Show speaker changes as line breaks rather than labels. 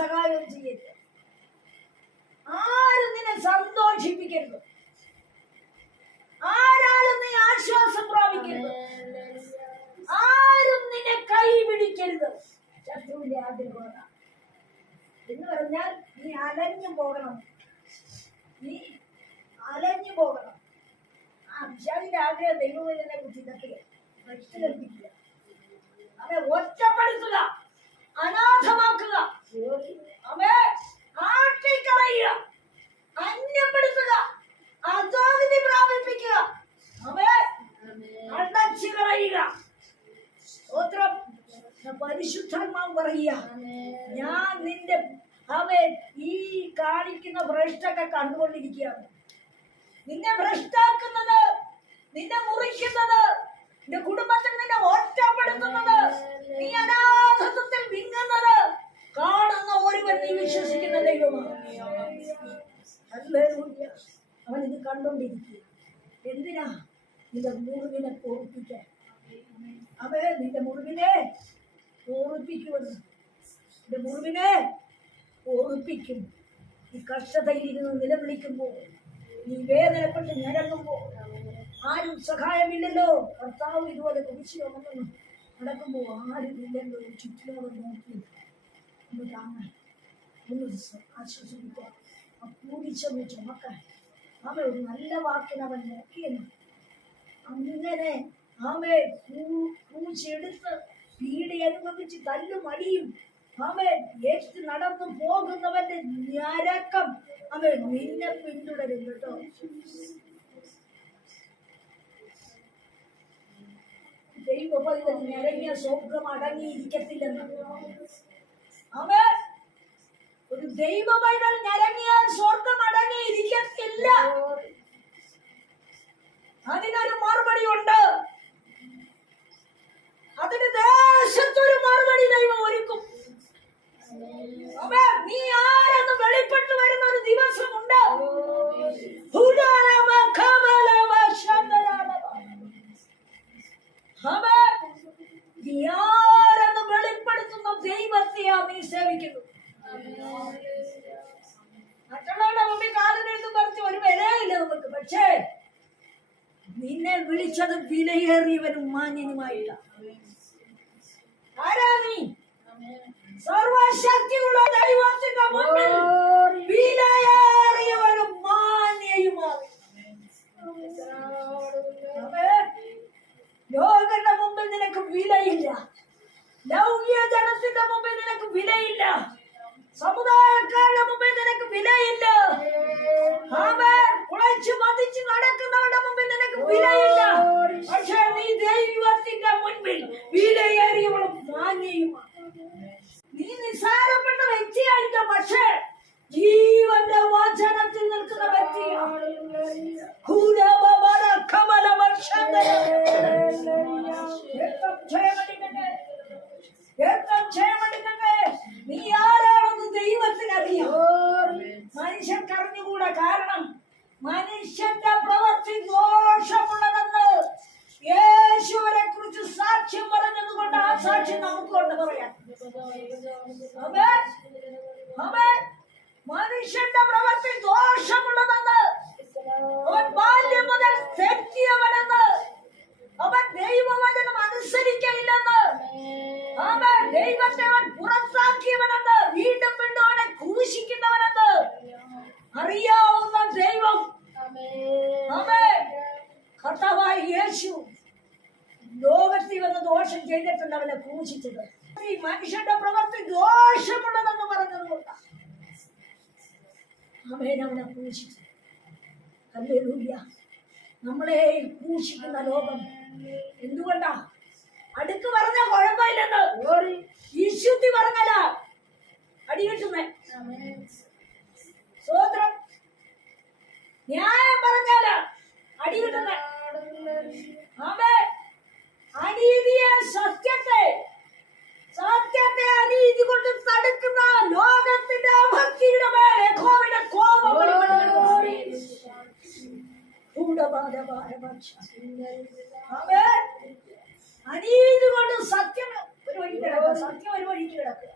സഹായവും ചെയ്യരുത്. ആരും നിന്നെ സന്തോഷിപ്പിക്കരുത്. ആരാലും നീ ആശ്വാസം പ്രാപിക്കരുത്. ആരും നിന്നെ കൈ പിടിക്കരുത് ശത്രുവിന്റെ ആഗ്രഹമാണ്. എന്ന് പറഞ്ഞാൽ നീ അലഞ്ഞു പോകണം. നീ അലഞ്ഞു പോകണം. ആ വിശാലിന്റെ ആഗ്രഹം ദൈവവേദനെ കുറിച്ച് ഇതൊക്കെ അവനെ ഒറ്റ പറയുക ഞാൻ നിന്റെ അവൻ ഈ കാണിക്കുന്ന ഭ്രഷ്ടൊക്കെ കണ്ടുകൊണ്ടിരിക്കുകയാണ്. നിന്നെ ഭ്രഷ്ടാക്കുന്നത് നിന്നെ മുറിക്കുന്നത് നിന്റെ കുടുംബത്തിൽ നിന്നെ ഒറ്റപ്പെടുത്തുന്നത് നീ അനാഥത്വത്തിൽ വിങ്ങുന്നത് കാണുന്ന ഒരുവൻ നീ വിശ്വസിക്കുന്ന ദൈവമാണ്. അവൻ ഇത് കണ്ടോണ്ടിരിക്കുക. എന്തിനാ നിന്റെ മുറിവിനെ തോൽപ്പിക്കാൻ? അവൻ നിന്റെ മുറിവിനെ ഓർപ്പിക്കുമെന്ന് നിന്റെ മുറിവിനെ ഓർപ്പിക്കും. ഈ കഷ്ടതയിൽ ഇരുന്ന് നിലവിളിക്കുമ്പോൾ നീ വേദനപ്പെട്ട് ഞരങ്ങുമ്പോൾ ആരും സഹായമില്ലല്ലോ. കർത്താവ് ഇതുപോലെ കുറിച്ച് വന്നു നടക്കുമ്പോൾ ആരും ഇല്ലല്ലോ ചുറ്റിലോട് നോക്കി ഒന്ന് താങ്ങാൻ ആശ്വസിപ്പിക്കാൻ. ആ കൂടിച്ചൊന്ന് ചുമക്കാൻ. അവൻ നല്ല വാക്കിന് നോക്കിയെന്ന്. അങ്ങനെ അവൻ പൂച്ചെടുത്ത് പീഡി അനുഭവിച്ച് തല്ലും അടിയും അവൻ ഏറ്റു നടന്നു പോകുന്നവന്റെ ഞരക്കം അവൻ നിന്നെ പിന്തുടരും കേട്ടോ. ദൈവപൈതൽ സ്വർഗം അടങ്ങിയിരിക്കത്തില്ലെന്ന്. അവൻ ഒരു ദൈവപൈതൽ ഞരങ്ങിയാൽ സ്വർഗം അടങ്ങിയിരിക്കത്തില്ല. അതിനൊരു മറുപടി ഉണ്ട്. നീ സേവിക്കുന്നു മറ്റുള്ളവരുടെ മുമ്പിൽ കാലിനെടുത്ത് പറിച്ച് ഒരു വിലയില്ല നമുക്ക് പക്ഷേ നിന്നെ വിളിച്ചത് വിലയേറിയവനും മാന്യനുമായിട്ടാണ് ആരാ നീ? സർവശക്തിയുള്ള ദൈവത്തിന്റെ മുമ്പിൽ വിലയേറിയവനും ലൗകിക ജനത്തിന്റെ മുമ്പിൽ നിനക്ക് വിലയില്ല. സമുദായക്കാരുടെ മുമ്പിൽ നിനക്ക് വിലയില്ല. ഉളച്ചു മതിച്ച് നടക്കുന്നവരുടെ മുമ്പിൽ നിനക്ക് വിലയില്ല. പക്ഷേ നീ ദൈവത്തിന്റെ മുൻപിൽ വിലയേറിയവളും മാന്യയും നീ നിസ്സാരപ്പെട്ട വ്യക്തിയായിരിക്കാം പക്ഷേ ജീവന്റെ വചനത്തിൽ നിൽക്കുന്ന വ്യക്തിയാണ്. കമല കമലവർഷന്തര. മനുഷ്യന്റെ പ്രവൃത്തി ദോഷമുള്ളതെന്ന് യേശുവിനെ കുറിച്ച് സാക്ഷ്യം പറഞ്ഞത് കൊണ്ട് ആ സാക്ഷ്യം നമുക്ക് കൊണ്ട് പറയാം. മനുഷ്യന്റെ പ്രവൃത്തി ദോഷമുള്ളതെന്ന് അവൻ ബാല്യം മുതൽ തെറ്റിയവനെന്ന് അവൻ ദൈവവചനം അനുസരിക്കയില്ലെന്ന് അവൻ ദൈവത്തെ അവൻ പുറത്താക്കിയവനെന്ന് വീണ്ടും വീണ്ടും അവനെ ക്രൂശിക്കുന്നവനെന്ന് അറിയാവുന്ന ദൈവം കർത്താവായ യേശു ലോകത്തിൽ വന്ന് ദോഷം ചെയ്തിട്ടുണ്ട് അവനെ പൂജിച്ചത് ഈ മനുഷ്യന്റെ പ്രവൃത്തി ദോഷമുള്ളതെന്ന് പറഞ്ഞത് കൊണ്ടാണ് അവൻ അവനെ ക്രൂശിച്ചു ഹല്ലേലൂയ നമ്മളെ പൂഷിക്കുന്ന ലോകം എന്തുകൊണ്ടാ? അടുക്ക് പറഞ്ഞ കുഴപ്പമില്ലെന്ന്. ഈശുദ്ധി പറഞ്ഞല്ല അടികിട്ടുന്നേ സ്വോത്രം ന്യായം ഗൂഢബാധഭാരമക്ഷ. ആമേൻ. അനീതി സത്യം ഒരു വഴി കിടക്കുക സത്യം ഒരു വഴിക്ക് കിടക്കുക